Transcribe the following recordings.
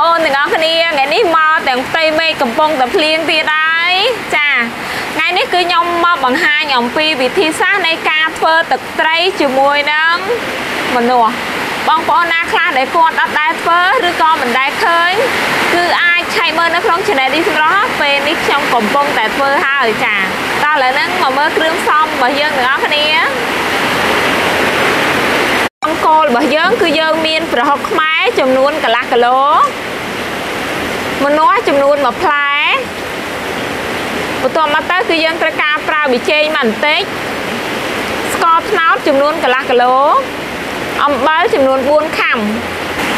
ប្អូនទាំងអស់គ្នាថ្ងៃនេះមកទាំងផ្ទៃមេឃកំពុងតែភ្លៀងទៀតហើយចាថ្ងៃនេះគឺខ្ញុំមកបង្ហាញអំពីវិធីសាស្ត្រនៃការធ្វើទឹកត្រីជាមួយនឹងមនុស្សបងប្អូនណាខ្លះដែលគាត់អត់ដែលធ្វើឬក៏មិនដែលឃើញគឺអាចឆែកមើលនៅក្នុង Channel នេះសម្រាប់ពេលនេះខ្ញុំកំពុងតែធ្វើហើយចាតោះឥឡូវហ្នឹងមកមើលគ្រឿងផ្សំរបស់យើងទាំងអស់គ្នាអង្គលរបស់យើងគឺយើងមានប្រហុកខ្មែរចំនួនកន្លះគីឡូម្នាស់ចំនួន1ផ្លែបន្ទាប់មកទៅគឺយើងត្រូវការប្រើប៊ីចេងមកបន្តិចស្ករត្នោតចំនួនកន្លះគីឡូអំបិលចំនួន4ខាំ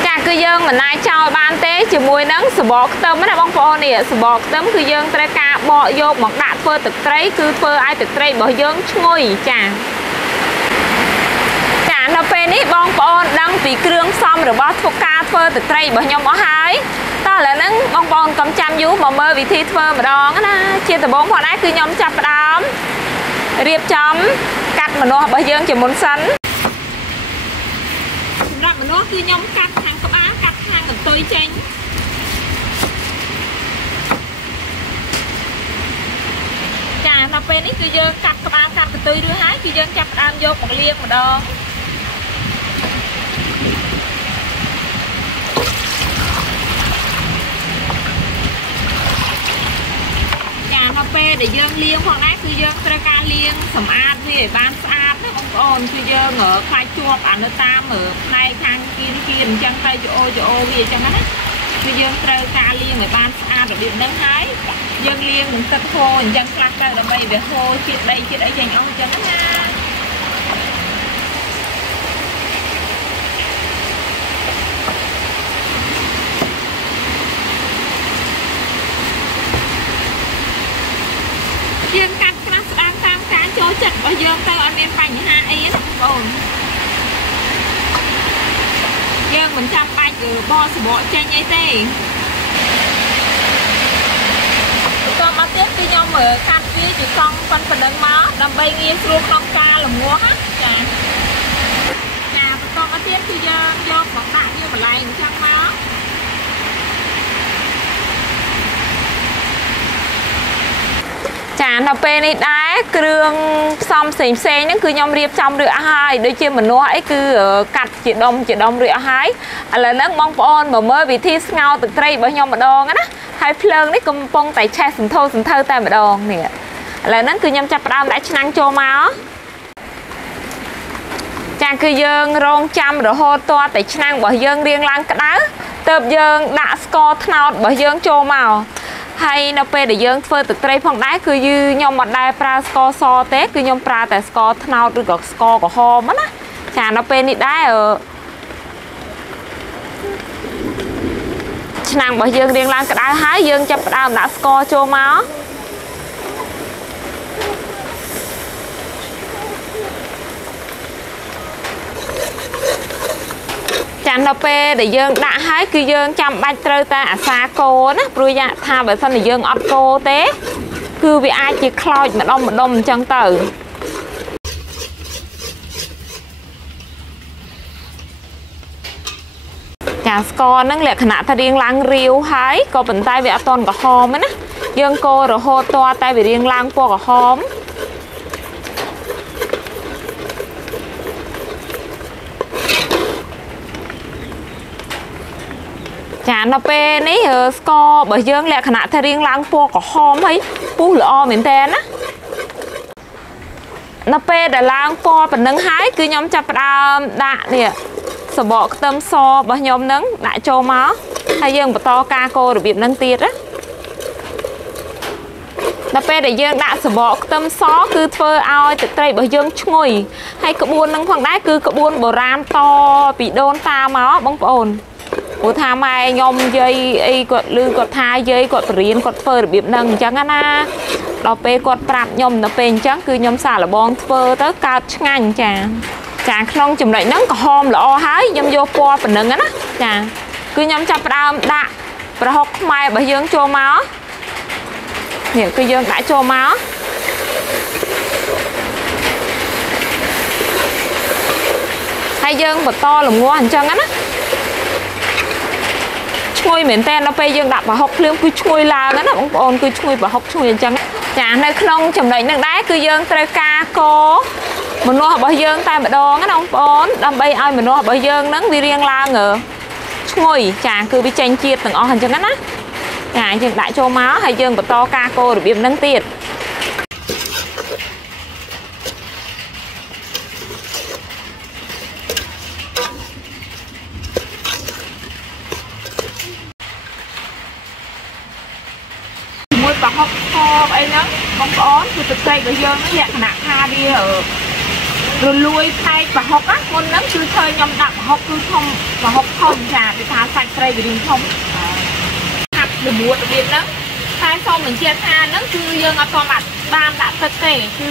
ចាគឺយើងមិនអាចចោលបានទេជាមួយនឹងសបកខ្ទឹមណាបងប្អូននេះសបកខ្ទឹមគឺយើងត្រូវការបកយកមកដាក់ធ្វើទឹកត្រីគឺធ្វើឲ្យទឹកត្រីរបស់យើងឈ្ងុយចានៅពេលនេះបងប្អូនដឹងពីគ្រឿងផ្សំរបស់ការធ្វើទឹកត្រីរបស់ខ្ញុំអស់ហើយតោះឥឡូវហ្នឹងបងប្អូនកុំចាំយូរមកមើលវិធីធ្វើម្ដងណាជាដំបូងផងដែរគឺខ្ញុំចាប់ផ្ដើមរៀបចំកាត់ម្នាស់របស់យើងជាមុនសិនសម្រាប់ម្នាស់គឺខ្ញុំកាត់ខាងក្បាលកាត់ខាងកន្ទុយចេញចាដល់ពេលនេះគឺយើងកាត់ក្បាលកាត់កន្ទុយរួចហើយគឺយើងចាប់ផ្ដើមយកមកលាងម្ដងដល់ពេលដែលយើងលាងផងដែរគឺយើងត្រូវការលាងសម្អាតវាឲ្យបានស្អាតណាបងប្អូនគឺយើងខ្លាចជាប់អានៅតាមផ្នែកខាងគៀនអញ្ចឹងទៅច្អូវាអញ្ចឹងណាគឺយើងត្រូវការលាងឲ្យបានស្អាតរបៀបហ្នឹងហើយយើងលាងនឹងទឹកហូរអញ្ចឹងខ្លះទៅដើម្បីវាហូរជាតិដីជាតិអីចេញអស់អញ្ចឹងណាយើងកាត់ក្រាស់ស្ដាងតាមការចូលចិត្តរបស់យើងទៅអត់មានបញ្ហាអីណាបងប្អូនយើងមិនចាំបាច់បកសបកចេញអីទេបន្តមកទៀតគឺខ្ញុំកាត់វាជាកង់ប៉ុណ្ណឹងមកដើម្បីងាយស្រួលក្នុងការលម្ងាស់ចាបន្តមកទៀតគឺយើងយកមកដាក់វាម្លែងអញ្ចឹងមកចាដល់ពេលនេះដែរគ្រឿងផ្សំផ្សេងហ្នឹងគឺខ្ញុំរៀបចំរួចអស់ហើយដូចជាម្នាស់អីគឺកាត់ជាដុំរួចអស់ហើយឥឡូវហ្នឹងបងប្អូនមកមើលវិធីស្ងោរទឹកត្រីរបស់ខ្ញុំម្ដងណាហើយភ្លើងនេះកំពុងតែឆេះសន្ធោសន្ធៅតែម្ដងនេះឥឡូវហ្នឹងគឺខ្ញុំចាប់ផ្ដើមដាក់ឆ្នាំងចូលមកចាគឺយើងរងចាំរហូតទាល់តែឆ្នាំងរបស់យើងរៀងឡើងក្តៅទើបយើងដាក់ស្ករត្នោតរបស់យើងចូលមកហើយនៅពេលដែលយើងធ្វើទឹកត្រីផងដែរគឺខ្ញុំអត់ដែលប្រើស្ករសទេគឺខ្ញុំប្រើតែស្ករត្នោតឬក៏ស្ករក្រហមណាចានៅពេលនេះដែរឆ្នាំងរបស់យើងរៀងឡើងក្តៅហើយយើងចាប់ផ្ដើមដាក់ស្ករចូលមកចាដល់ពេលដែលយើងដាក់ហើយគឺយើងចាំបាច់ត្រូវតែអាសាកូរណាព្រោះយ៉ាងថាបើសិនជាយើងអត់កូរទេគឺវាអាចជាខ្លោចម្ដុំអញ្ចឹងទៅចាស្ករហ្នឹងលក្ខណៈថារៀងឡើងរាវហើយក៏ប៉ុន្តែវាអត់ទាន់ក្រហមណាយើងកូររហូតទាល់តែវារៀងឡើងពណ៌ក្រហមចាដល់ពេលនេះស្កររបស់យើងលក្ខណៈថារៀងឡើងពណ៌ក្រហមហើយពុះល្អមែនតើណាដល់ពេលដែលឡើងពណ៌ប៉ុណ្ណឹងហើយគឺខ្ញុំចាប់ផ្ដើមដាក់នេះសបកខ្ទឹមសរបស់ខ្ញុំហ្នឹងដាក់ចូលមកហើយយើងបន្តការកូររបៀបហ្នឹងទៀតណាដល់ពេលដែលយើងដាក់សបកខ្ទឹមសគឺធ្វើឲ្យទឹកត្រីរបស់យើងឈ្ងុយហើយក្បួនហ្នឹងផងដែរគឺក្បួនបុរាណតពីដូនតាមកបងប្អូនព្រោះថាម៉ែខ្ញុំយាយអីគាត់ឮគាត់ថាយាយគាត់បរៀនគាត់ធ្វើរបៀបហ្នឹងអញ្ចឹងណាដល់ពេលគាត់ប្រាប់ខ្ញុំទៅពេលអញ្ចឹងគឺខ្ញុំសាកល្បងធ្វើទៅកើតឆ្ងាញ់ចាក្នុងចំណុចហ្នឹងក្រហមល្អហើយខ្ញុំយកពណ៌ប៉ុណ្ណឹងណាចាគឺខ្ញុំចាប់ផ្ដើមដាក់ប្រហុកខ្មែររបស់យើងចូលមកនេះគឺយើងដាក់ចូលមកហើយយើងបន្តលម្ងាស់អញ្ចឹងណា ឈ្ងុយមែនតើដល់ពេលយើងដាក់ប្រហុកភ្លាមគឺឈ្ងុយឡើងណាបងប្អូនគឺឈ្ងុយប្រហុកឈ្ងុយអញ្ចឹងចានៅក្នុងចំណុចហ្នឹងដែរគឺយើងត្រូវការកម្នាស់របស់យើងតែម្ដងណាបងប្អូនដើម្បីឲ្យម្នាស់របស់យើងហ្នឹងវារៀងឡើងឈ្ងុយចាគឺវាចេញជាតិទាំងអស់អញ្ចឹងណាចាយើងដាក់ចូលមកហើយយើងបន្តការកូររបៀបហ្នឹងទៀតមួយប្រហុកខអីហ្នឹងបងប្អូនគឺទឹកត្រីរបស់យើងហ្នឹងលក្ខណៈថាវារលួយផ្នែកប្រហុកណាមុនហ្នឹងគឺឃើញខ្ញុំដាក់ប្រហុកគឺធំប្រហុកធំចាពីថាសាច់ត្រីវារៀងធំហាប់ល្មួតរបៀបហ្នឹងតែសូមបញ្ជាក់ថាហ្នឹងគឺយើងអត់ទាន់បានដាក់ទឹកទេគឺ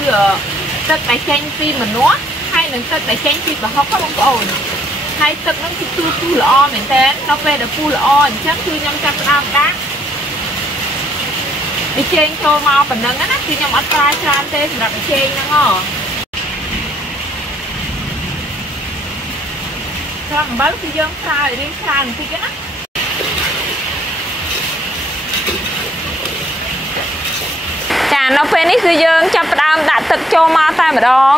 ទឹកដែលចេញពីម្នាស់ហើយនឹងទឹកដែលចេញពីប្រហុកបងប្អូនហើយទឹកហ្នឹងគឺពុះល្អមែនតើដល់ពេលដែលពុះល្អអញ្ចឹងគឺខ្ញុំចាប់ផ្ដើមដាក់ប៊ីចេងចូលមកប៉ុណ្ណឹងណាគឺខ្ញុំអត់ប្រើច្រើនទេសម្រាប់ប៊ីចេងហ្នឹងចាំអំបិលគឺយើងប្រើឲ្យរៀងច្រើនបន្តិចណាចានៅពេលនេះគឺយើងចាប់ផ្ដើមដាក់ទឹកចូលមកតែម្ដង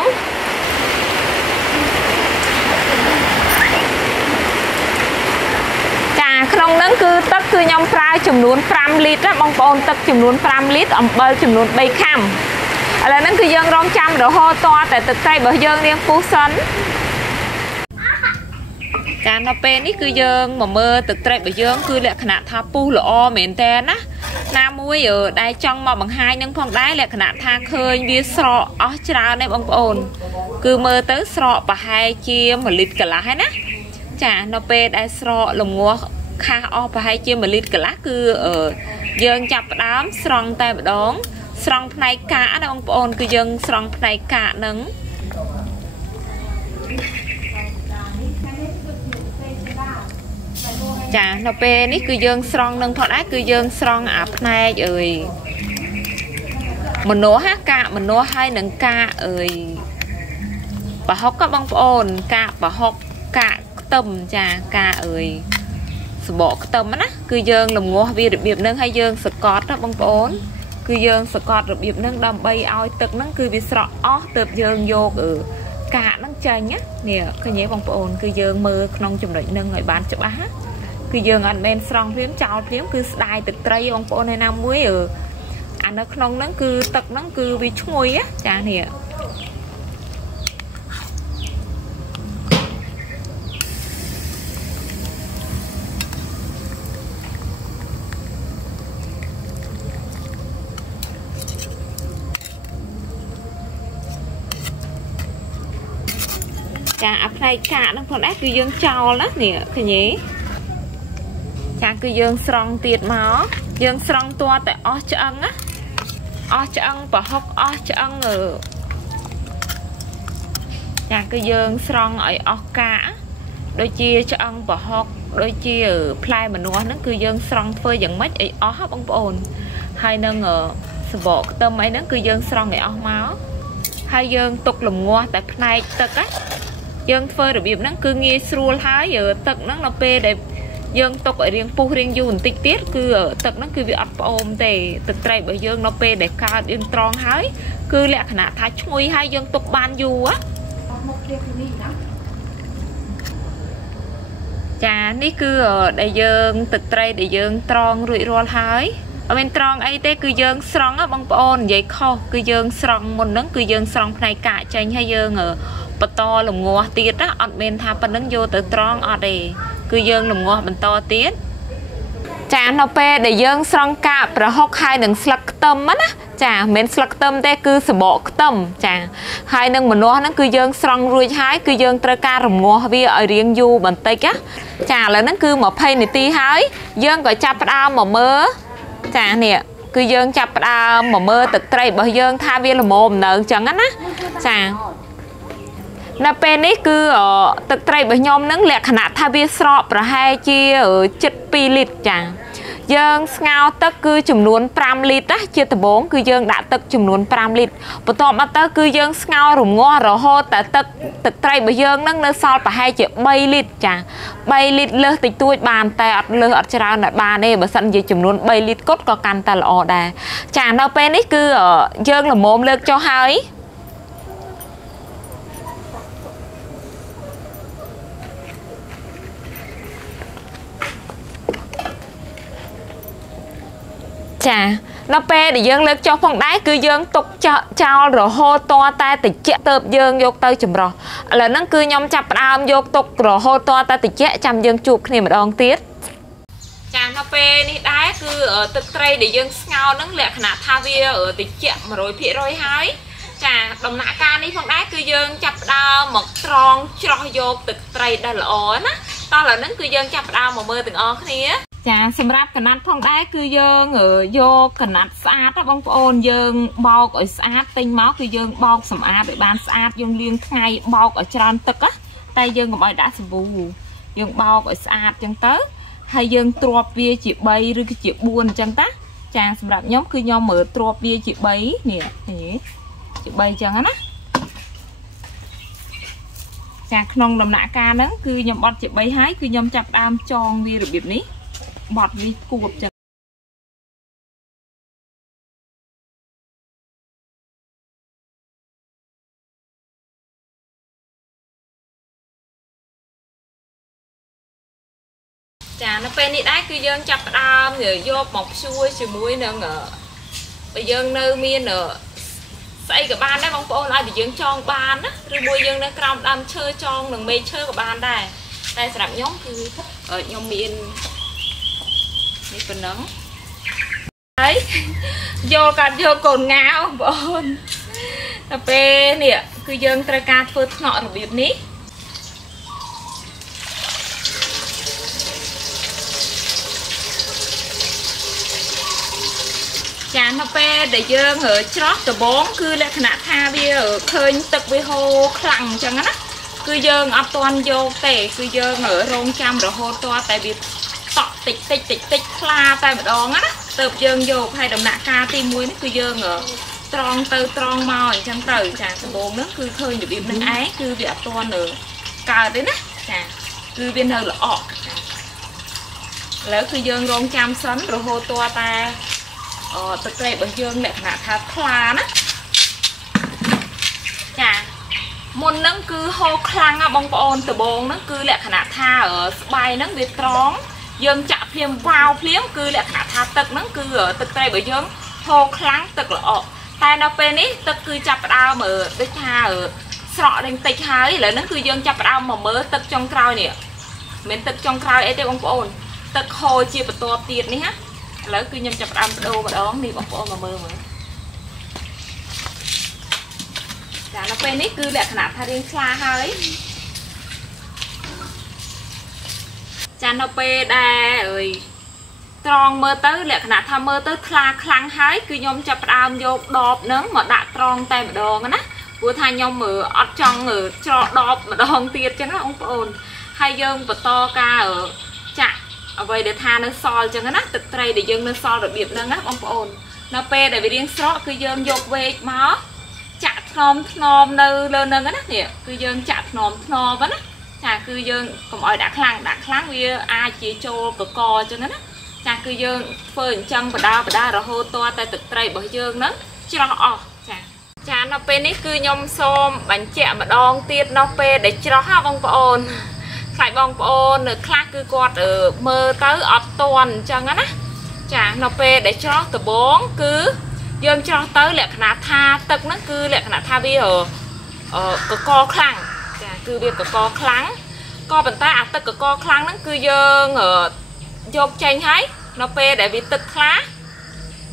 ក្នុងហ្នឹងគឺទឹកគឺខ្ញុំប្រើចំនួន5លីត្រណាបងប្អូនទឹកចំនួន5លីត្រអំបិលចំនួន3ខាំឥឡូវហ្នឹងគឺយើងរងចាំរហូតតតែទឹកត្រីរបស់យើងរៀងពុះសិនចានៅពេលនេះគឺយើងមកមើលទឹកត្រីរបស់យើងគឺលក្ខណៈថាពុះល្អមែនតើណាមួយដែលចង់មកបង្ហាញនឹងផងដែរលក្ខណៈថាឃើញវាស្រកអស់ច្រើនទេបងប្អូនគឺមើលទៅស្រកប្រហែលជា1លីត្រកន្លះហើយណាចានៅពេលដែលស្រកលងាស់ខាសអស់ប្រហែលជា1លីត្រកន្លះគឺយើងចាប់ផ្ដើមស្រង់តែម្ដងស្រង់ផ្នែកកាកណាបងប្អូនគឺយើងស្រង់ផ្នែកកាកហ្នឹងចានៅពេលនេះគឺយើងស្រង់នឹងផងដែរគឺយើងស្រង់អាផ្នែកម្នាស់កាកម្នាស់ហើយនឹងកាកប្រហុកក៏បងប្អូនកាកប្រហុកកាកខ្ទឹមចាកាកសបកខ្ទឹមណាគឺយើងលំងាស់វារបៀបហ្នឹងហើយយើងសកត់ណាបងប្អូនគឺយើងសកត់របៀបហ្នឹងដើម្បីឲ្យទឹកហ្នឹងគឺវាស្រក់អស់ទើបយើងយកកាកហ្នឹងចេញណានេះឃើញទេបងប្អូនគឺយើងមើលក្នុងចំណុចហ្នឹងឲ្យបានច្បាស់ណាគឺយើងអត់មែនស្រង់ព្រាមចោលព្រាមគឺស្ដាយទឹកត្រីបងប្អូនឯណាមួយអានៅក្នុងហ្នឹងគឺទឹកហ្នឹងគឺវាឈ្ងុយណាចានេះចាអាផ្នែកកាកហ្នឹងផងដែរគឺយើងចោលណានេះឃើញទេចាគឺយើងស្រង់ទៀតមកយើងស្រង់ទាល់តែអស់ឆ្អឹងណាអស់ឆ្អឹងប្រហុកអស់ឆ្អឹងចាគឺយើងស្រង់ឲ្យអស់កាកដូចជាឆ្អឹងប្រហុកដូចជាផ្លែម្នាស់ហ្នឹងគឺយើងស្រង់ធ្វើយ៉ាងម៉េចឲ្យអស់បងប្អូនហើយនឹងសបកខ្ទឹមអីហ្នឹងគឺយើងស្រង់ឲ្យអស់មកហើយយើងទុកលំងាស់តែផ្នែកទឹកណាយើងធ្វើរបៀបហ្នឹងគឺងាយស្រួលហើយទឹកហ្នឹងនៅពេលដែលយើងទុកឲ្យរៀងពុះរៀងយូរបន្តិចទៀតគឺទឹកហ្នឹងគឺវាអត់ផ្អូមទេទឹកត្រីរបស់យើងនៅពេលដែលកើតយើងត្រង់ហើយគឺលក្ខណៈថាឈ្ងុយហើយយើងទុកបានយូរចានេះគឺដែលយើងទឹកត្រីដែលយើងត្រង់រួចរាល់ហើយអត់មានត្រង់អីទេគឺយើងស្រង់បងប្អូននិយាយខុសគឺយើងស្រង់មុនហ្នឹងគឺយើងស្រង់ផ្នែកកាកចេញហើយយើងបន្តលំងាស់ទៀតណាអត់មានថាប៉ុណ្្នឹងយកទៅត្រង់អត់ទេគឺយើងលំងាស់បន្តទៀតចានៅពេលដែលយើងស្រង់កាកប្រហុកហើយនឹងស្លឹកខ្ទឹមណាចាមិនមែនស្លឹកខ្ទឹមទេគឺសបកខ្ទឹមចាហើយនឹងម្នាស់ហ្នឹងគឺយើងស្រង់រួចហើយគឺយើងត្រូវការរំងាស់វាឲ្យរៀងយូរបន្តិចណាចាឥឡូវហ្នឹងគឺ20នាទីហើយយើងក៏ចាប់ផ្ដើមមកមើលចានេះគឺយើងចាប់ផ្ដើមមកមើលទឹកត្រីរបស់យើងថាវាល្មមនៅអញ្ចឹងណាចានៅពេលនេះគឺទឹកត្រីរបស់ខ្ញុំនឹងលក្ខណៈថាវាស្រកប្រហែលជា7-2លីត្រចាយើងស្ងោរទឹកគឺចំនួន5លីត្រណាជាដំបូងគឺយើងដាក់ទឹកចំនួន5លីត្របន្ទាប់មកទៅគឺយើងស្ងោររងាស់រហូតតែទឹកត្រីរបស់យើងនឹងនៅសល់ប្រហែលជា3លីត្រចា 3 lít លើសតិចតួចបានតែអត់លើសអត់ច្រើនអត់បានទេបើសិនជាចំនួន3 លីត្រគត់ក៏កាន់តែល្អដែរចានៅពេលនេះគឺយើងល្មមលើកចុះហើយចានៅពេលដែលយើងលើកចុះផងដែរគឺយើងទុកចោលរហូតតតែតិចទៅយើងយកទៅចម្រោះឥឡូវហ្នឹងគឺខ្ញុំចាប់ផ្ដើមយកទុករហូតតតែតិចចាំយើងជួបគ្នាម្ដងទៀតចានៅពេលនេះដែរគឺទឹកត្រីដែលយើងស្ងោរហ្នឹងលក្ខណៈថាវាតិច 100% ហើយចាដំណាក់កាលនេះផងដែរគឺយើងចាប់ផ្ដើមមកត្រងច្រោះយកទឹកត្រីដែលល្អណាតោះឥឡូវហ្នឹងគឺយើងចាប់ផ្ដើមមកមើលទាំងអស់គ្នាចាសម្រាប់កណាត់ផងដែរគឺយើងយកកណាត់ស្អាតណាបងប្អូនយើងបោកឲ្យស្អាតទិញមកគឺយើងបោកសម្អាតឲ្យបានស្អាតយើងលាងថ្ងៃបោកឲ្យច្រើនទឹកតែយើងកុំឲ្យដាក់សាប៊ូយើងបោកឲ្យស្អាតចឹងទៅហើយយើងទ្រាប់វាជា3ឬក៏ជា4អញ្ចឹងតាចាសម្រាប់ខ្ញុំគឺខ្ញុំមើលទ្រាប់វាជា3នេះជា3អញ្ចឹងណាចាក្នុងដំណាក់កាលហ្នឹងគឺខ្ញុំបត់ជា3ហើយគឺខ្ញុំចាប់ដើមចងវារបៀបនេះបត់វាគួបចឹងចានៅពេលនេះដែរគឺយើងចាប់ផ្ដើមយកមកភ្ជួរជាមួយនឹងបើយើងនៅមានស្អីក៏បានដែរបងប្អូនឲ្យតែយើងចងបានណាឬមួយយើងនៅក្រោមដើមឈើចងនឹងមេឃឈើក៏បានដែរតែសម្រាប់ខ្ញុំគឺខ្ញុំមាននេះប៉ុណ្ណឹងហើយយកកាត់យកកូនងាបងប្អូនតែពេលនេះគឺយើងត្រូវការធ្វើថ្នាក់របៀបនេះចានៅពេលដែលយើងច្រោះដបងគឺលក្ខណៈថាវាឃើញទឹកវាហូរខ្លាំងអញ្ចឹងណាគឺយើងអត់ទាន់យកទេគឺយើងរងចាំរហូតទាល់តែវាតក់តិចខ្លាតែម្ដងណាទៅយើងយកហើយដំណាក់កាលទី1នេះគឺយើងត្រង់ទៅត្រង់មកអញ្ចឹងទៅចាដបងហ្នឹងគឺឃើញរបៀបហ្នឹងឯងគឺវាអត់ទាន់កើតទេណាចាគឺវានៅល្អចាឥឡូវគឺយើងរងចាំសិនរហូតទាល់តែទឹកត្រីរបស់យើងលក្ខណៈថាថ្លាណាចាមុនហ្នឹងគឺហូរខ្លាំងណាបងប្អូនដបងហ្នឹងគឺលក្ខណៈថាស្បែកហ្នឹងវាត្រង់យើងចាក់ភ្លាមវ៉ាវភ្លាមគឺលក្ខណៈថាទឹកហ្នឹងគឺទឹកត្រីរបស់យើងហូរខ្លាំងទឹកល្អតែនៅពេលនេះទឹកគឺចាប់ផ្ដើមដូចថាស្រក់ដេញតិចហើយឥឡូវហ្នឹងគឺយើងចាប់ផ្ដើមមកមើលទឹកចុងក្រោយនេះមិនទឹកចុងក្រោយអីទេបងប្អូនទឹកហូរជាបន្ទាប់ទៀតនេះណាឥឡូវគឺខ្ញុំចាប់ផ្ដើមបដូរម្ដងនេះបងប្អូនមកមើលចានៅពេលនេះគឺលក្ខណៈថារៀងឆ្លាហើយចានៅពេលដែលត្រង់មើលទៅលក្ខណៈថាមើលទៅថ្លាខ្លាំងហើយគឺខ្ញុំចាប់ផ្ដើមយកដបហ្នឹងមកដាក់ត្រង់តែម្ដងណាព្រោះថាខ្ញុំអត់ចង់ច្រកដបម្ដងទៀតចឹងណាបងប្អូនហើយយើងបន្តការចាក់អ្វីដែលថានៅសល់ចឹងណាទឹកត្រីដែលយើងនៅសល់របៀបហ្នឹងណាបងប្អូននៅពេលដែលវារៀងស្រក់គឺយើងយកវែកមកចាក់ថ្នមនៅលើហ្នឹងណានេះគឺយើងចាក់ថ្នមណាចាគឺយើងកុំឲ្យដាក់ខ្លាំងវាអាចជាចូលកកចឹងណាចាគឺយើងធ្វើអញ្ចឹងបដារហូតតតែទឹកត្រីរបស់យើងហ្នឹងច្រោះអស់ចានៅពេលនេះគឺខ្ញុំសូមបញ្ជាក់ម្ដងទៀតនៅពេលដែលច្រោះហ่าបងប្អូនខ្លាចបងប្អូននៅខ្លះគឺគាត់មើលទៅអត់តន់អញ្ចឹងណាចានៅពេលដែលច្រោះដបងគឺយើងច្រោះទៅលក្ខណៈថាទឹកហ្នឹងគឺលក្ខណៈថាវាកកខ្លាំងចាគឺវាកកខ្លាំងក៏ប៉ុន្តែអាទឹកកកខ្លាំងហ្នឹងគឺយើងយកចេញហើយនៅពេលដែលវាទឹកថ្លា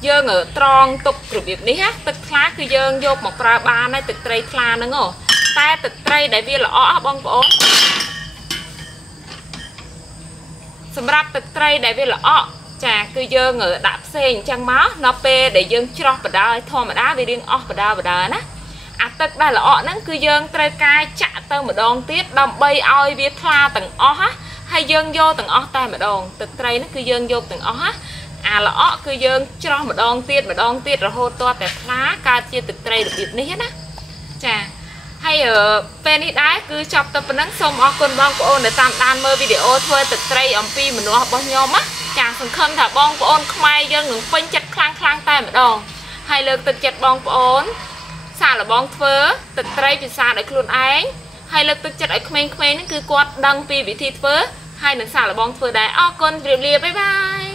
យើងត្រង់ទុករបៀបនេះណាទឹកថ្លាគឺយើងយកមកប្រើបានហើយទឹកត្រីថ្លាហ្នឹងតែទឹកត្រីដែលវាល្អបងប្អូនសម្រាប់ទឹកត្រីដែលវាល្អចាគឺយើងដាក់ផ្សេងអញ្ចឹងមកនៅពេលដែលយើងច្រោះបដាឲ្យធម្មតាវារៀងអស់បដាណាអាទឹកដែលល្អហ្នឹងគឺយើងត្រូវការចាក់ទៅម្ដងទៀតដើម្បីឲ្យវាថ្លាទាំងអស់ណាហើយយើងយកទាំងអស់តែម្ដងទឹកត្រីហ្នឹងគឺយើងយកទាំងអស់ណាអាល្អគឺយើងច្រោះម្ដងទៀតរហូតទាល់តែថ្លាកើតជាទឹកត្រីរបៀបនេះណាចាហ hay ở bên đi đá cứ chọc tập nắng xong ở con bong của ôn để tạm đàn mơ video thôi tịch tray ẩm pi mình nó bao nhiêu mắt chàng sừng khâm thả bong của ôn mai dân ngừng phanh chặt khlang khlang tay mà đòn hay lược tịch chặt bong của ôn xa là bong phớ tịch tray vì xa để luôn ái hay lược tịch chặt ở khmen khmen cứ quạt đăng pi vị thi phớ hay được xa là bong phớ đá con rượu lia bye bye